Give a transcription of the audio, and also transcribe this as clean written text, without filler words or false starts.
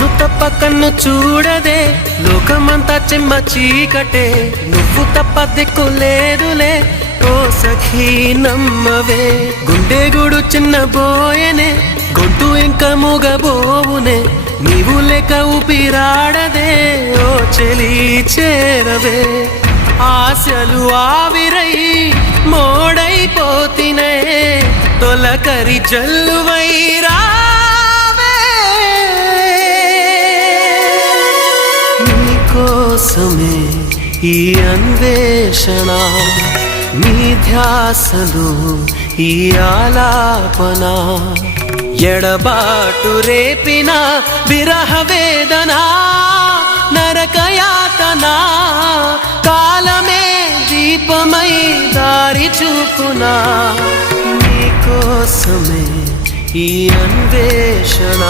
నిన్ను తప్ప కన్ను చూడదే లోకమంతా చెమ్మ చీకటే నువ్వు తప్ప దిక్కు లేదులే ఓ సఖీ నమ్మవే గుండె గుడు చిన్న బోయనే గొంతు ఇంకా మూగబోవునే నీవు లేక ఊపిరాడదే ఓ చెలి చేరవే ఆశలు ఆవిరై మోడైపోతినే తొలకరి జల్లువైరా కోసమే ఈ అన్వేషణ నీ ధ్యాసలో ఈ ఆలాపన ఎడబాటు రేపిన విరహ వేదన నరకయాతన కాలమే దీపమై దారి చూపునా నీ కోసమే ఈ అన్వేషణ